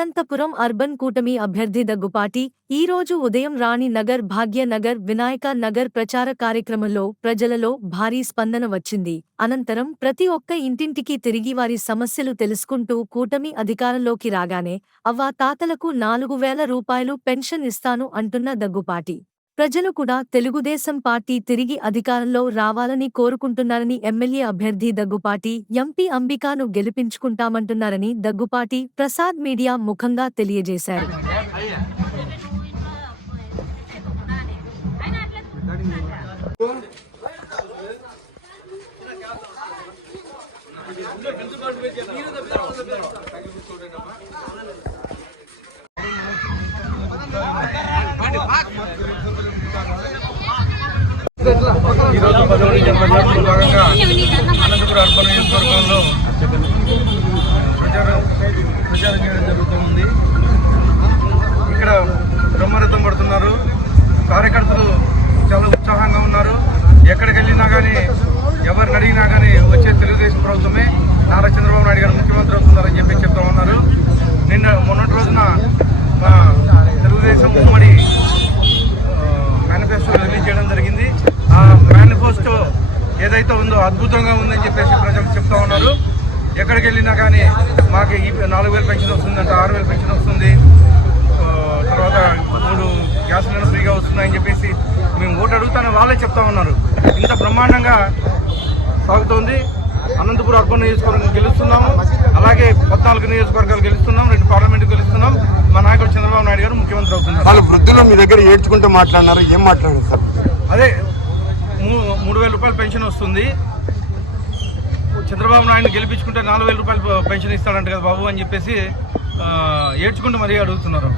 Anantapuram urban కూటమి అభ్యర్థి దగ్గుపాటి ఈ రోజు ఉదయం రాణి నగర్, భాగ్యనగర్, వినాయక నగర్ ప్రచార కార్యక్రమంలో ప్రజలలో భారీ స్పందన వచ్చింది. అనంతరం ప్రతి ఒక్క ఇంటింటికి తిరిగి వారి సమస్యలు తెలుసుకుంటూ కూటమి అధికారంలోకి రాగానే అవ్వాతాతలకు 4,000 రూపాయలు పెన్షన్ ఇస్తాను అంటున్న దగ్గుపాటి ప్రజలు కూడా తెలుగుదేశం పార్టీ తిరిగి అధికారంలో రావాలని కోరుకుంటున్నారని, ఎమ్మెల్యే అభ్యర్థి దగ్గుపాటి ఎంపీ అంబికాను గెలిపించుకుంటామంటున్నారని దగ్గుపాటి ప్రసాద్ మీడియా ముఖంగా తెలియజేశారు. ఈరోజు 10వ జన్మదినంలో భాగంగా అనంతపురం అర్బన్ నియోజకవర్గంలో ప్రచారం చేయడం జరుగుతుంది. ఇక్కడ బ్రహ్మరథం పడుతున్నారు. కార్యకర్తలు చాలా ఉత్సాహంగా ఉన్నారు. ఎక్కడికి వెళ్ళినా కానీ, ఎవరిని అడిగినా కానీ వచ్చే తెలుగుదేశం ప్రభుత్వమే, నారా చంద్రబాబు నాయుడు గారు ముఖ్యమంత్రి అవుతున్నారని చెప్పి చెప్తా ఉన్నారు. మొన్నటి రోజున తెలుగుదేశం ఉమ్మడి మేనిఫెస్టో రిలీజ్ చేయడం జరిగింది. ఆ మేనిఫెస్టో ఏదైతే ఉందో అద్భుతంగా ఉందని చెప్పేసి ప్రజలు చెప్తా ఉన్నారు. ఎక్కడికి వెళ్ళినా కానీ మాకు ఈ 4,000 పెన్షన్ వస్తుందంట, 6,000 పెన్షన్ వస్తుంది, తర్వాత 3 గ్యాస్ సిలిండర్ ఫ్రీగా వస్తున్నాయని చెప్పేసి మేము ఓటు అడుగుతానని వాళ్ళే చెప్తా ఉన్నారు. ఇంత బ్రహ్మాండంగా సాగుతోంది. అనంతపురం అర్బన్ నియోజకవర్గం గెలుస్తున్నాము. అలాగే 14 నియోజకవర్గాలు గెలుస్తున్నాం, 2 పార్లమెంట్ గెలుస్తున్నాం. మా నాయకుడు చంద్రబాబు నాయుడు గారు ముఖ్యమంత్రి అవుతున్నారు. వాళ్ళు వృద్ధులు మీ దగ్గర ఏడ్చుకుంటూ మాట్లాడినారు, ఏం మాట్లాడారు సార్? అదే 3,000 రూపాయలు పెన్షన్ వస్తుంది, చంద్రబాబు నాయుడు గెలిపించుకుంటే 4,000 రూపాయలు పెన్షన్ ఇస్తాడంట కదా బాబు అని చెప్పేసి ఏడ్చుకుంటూ మరీ అడుగుతున్నారు.